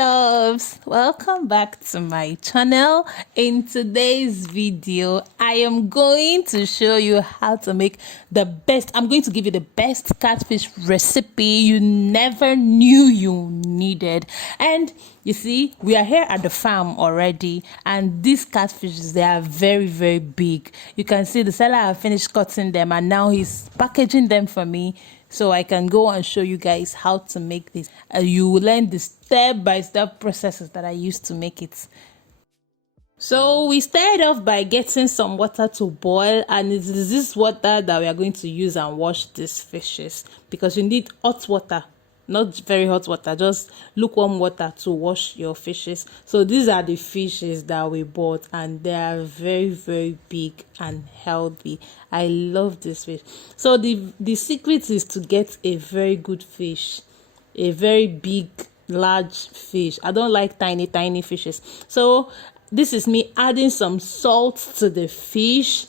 Loves, welcome back to my channel. In today's video I am going to show you how to make the best. I'm going to give you the best catfish recipe you never knew you needed. And you see, we are here at the farm already, and these catfishes, they are very big. You can see the seller have finished cutting them and now he's packaging them for me, so I can go and show you guys how to make this. You will learn the step-by-step processes that I used to make it. So we started off by getting some water to boil, and it is this water that we are going to use and wash these fishes, because you need hot water, not very hot water, just lukewarm water to wash your fishes. So these are the fishes that we bought, and they are very big and healthy. I love this fish. So the secret is to get a very good fish, a very big large fish. I don't like tiny fishes. So this is me adding some salt to the fish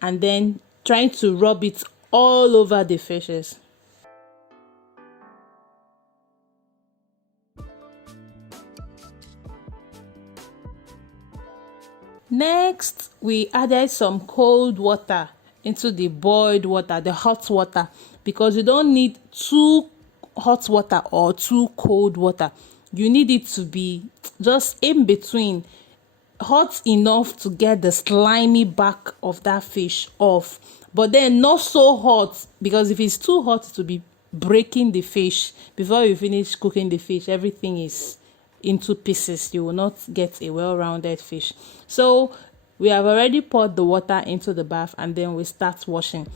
and then trying to rub it all over the fishes. Next, we added some cold water into the boiled water, the hot water, because you don't need too hot water or too cold water. You need it to be just in between, hot enough to get the slimy back of that fish off, but then not so hot, because if it's too hot it will be breaking the fish. Before you finish cooking the fish, everything is into pieces. You will not get a well-rounded fish. So we have already poured the water into the bath, and then we start washing.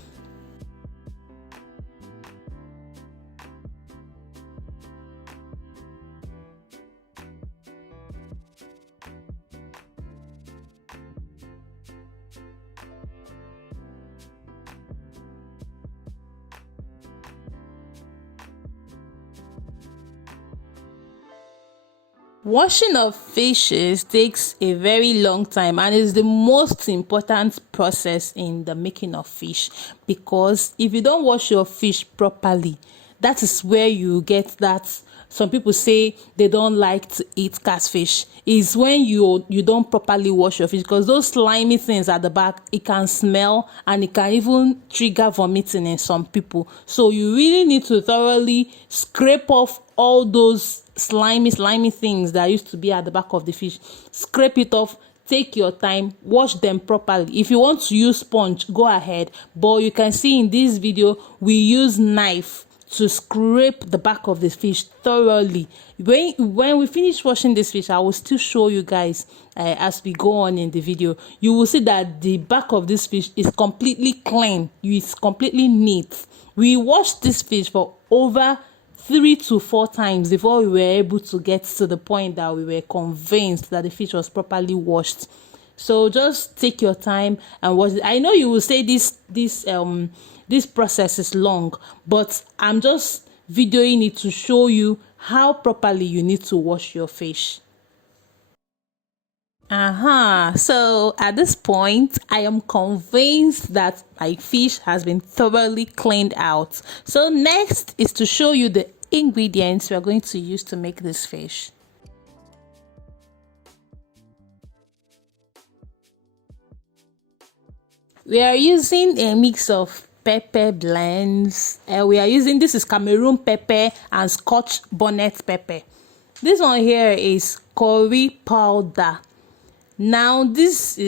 Washing of fishes takes a very long time and is the most important process in the making of fish, because if you don't wash your fish properly, that is where you get that. Some people say they don't like to eat catfish is when you don't properly wash your fish, because those slimy things at the back, it can smell and it can even trigger vomiting in some people. So you really need to thoroughly scrape off all those slimy things that used to be at the back of the fish. Scrape it off, take your time, wash them properly. If you want to use sponge, go ahead, but you can see in this video we use knife to scrape the back of the fish thoroughly. When we finish washing this fish, I will still show you guys as we go on in the video. You will see that the back of this fish is completely clean, it's completely neat. We washed this fish for over 3 to 4 times before we were able to get to the point that we were convinced that the fish was properly washed. So just take your time and wash it. I know you will say this process is long, but I'm just videoing it to show you how properly you need to wash your fish. So at this point, I am convinced that my fish has been thoroughly cleaned out. So next is to show you the ingredients we are going to use to make this fish. We are using a mix of pepper blends. This is Cameroon pepper and scotch bonnet pepper. This one here is curry powder. Now these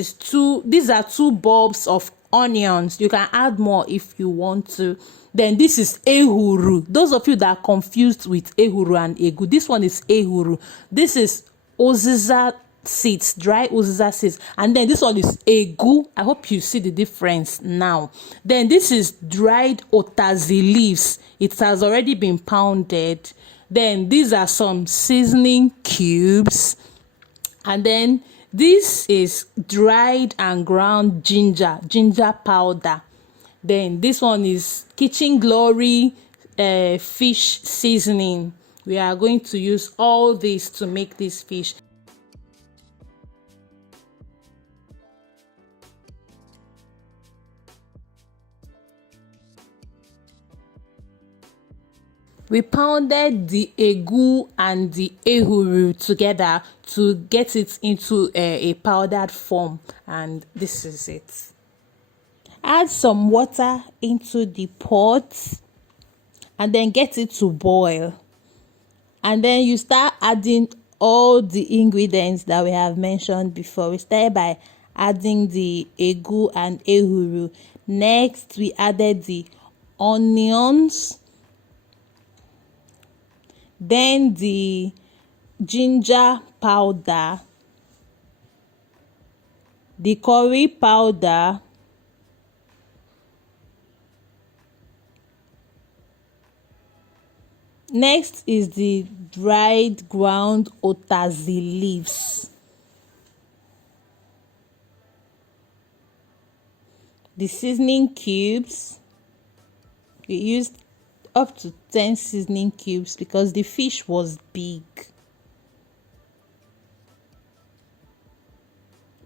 are 2 bulbs of onions. You can add more if you want to. Then this is Ehuru. Those of you that are confused with Ehuru and Egu, this one is Ehuru. This is Uziza seeds, dry Uziza seeds, and then this one is Egu. I hope you see the difference now. Then this is dried utazi leaves. It has already been pounded. Then these are some seasoning cubes, and then this is dried and ground ginger powder. Then this one is Kitchen Glory fish seasoning. We are going to use all this to make this fish. We pounded the egu and the ehuru together to get it into a powdered form, and this is it. Add some water into the pot and then get it to boil, and then you start adding all the ingredients that we have mentioned before. We started by adding the egu and ehuru. Next we added the onions, then the ginger powder, the curry powder, next is the dried ground utazi leaves, the seasoning cubes. We used up to 10 seasoning cubes because the fish was big.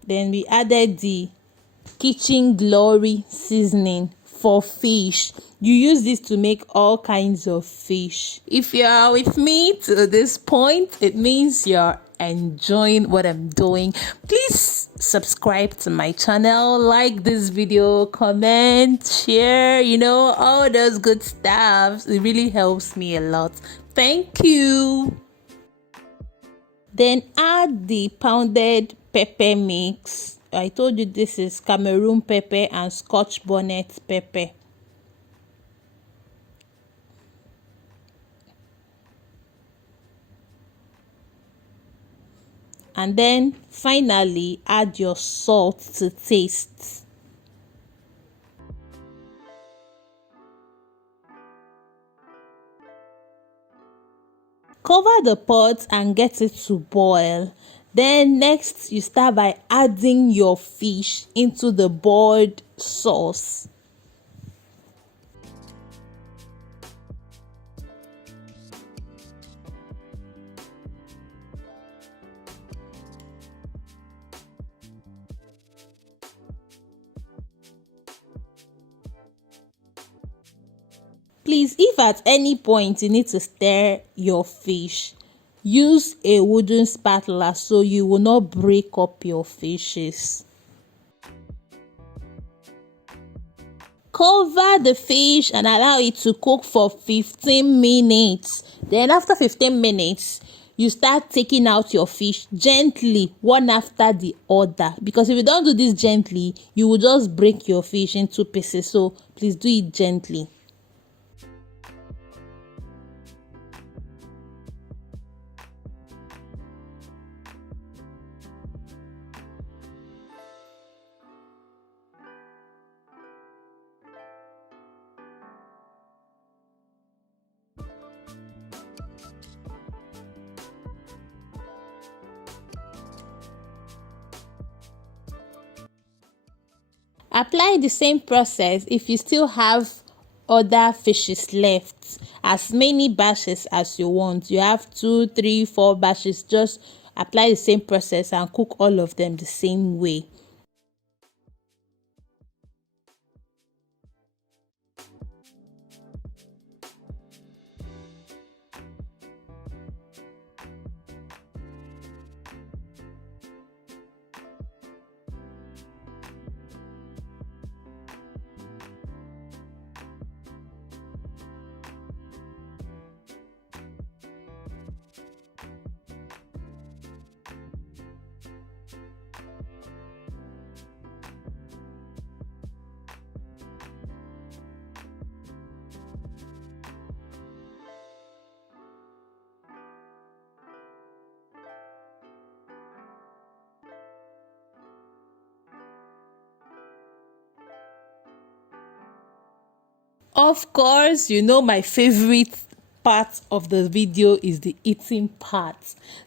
Then we added the kitchen glory seasoning for fish. You use this to make all kinds of fish. If you are with me to this point, it means you're enjoying what I'm doing. Please subscribe to my channel, like this video, comment, share, all those good stuff. It really helps me a lot. Thank you. Then add the pounded pepper mix. I told you this is Cameroon pepper and scotch bonnet pepper. And then finally add your salt to taste. Cover the pot and get it to boil. Then next you start by adding your fish into the boiled sauce. Please, if at any point you need to stir your fish, use a wooden spatula so you will not break up your fishes. Cover the fish and allow it to cook for 15 minutes. Then after 15 minutes, you start taking out your fish gently, one after the other. Because if you don't do this gently, you will just break your fish into pieces. So please do it gently. Apply the same process if you still have other fishes left, as many batches as you want. You have 2, 3, 4 batches. Just apply the same process and cook all of them the same way. Of course, my favorite part of the video is the eating part.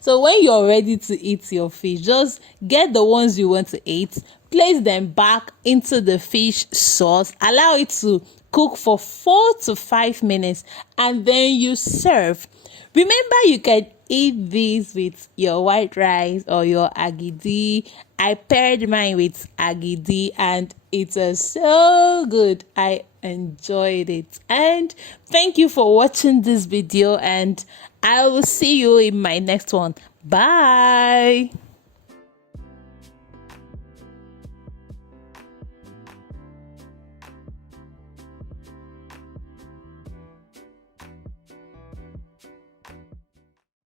So when you're ready to eat your fish, just get the ones you want to eat, place them back into the fish sauce, allow it to cook for 4 to 5 minutes, and then you serve. Remember, you can eat this with your white rice or your agidi. I paired mine with agidi and it was so good. I enjoyed it. And thank you for watching this video, and I will see you in my next one. Bye.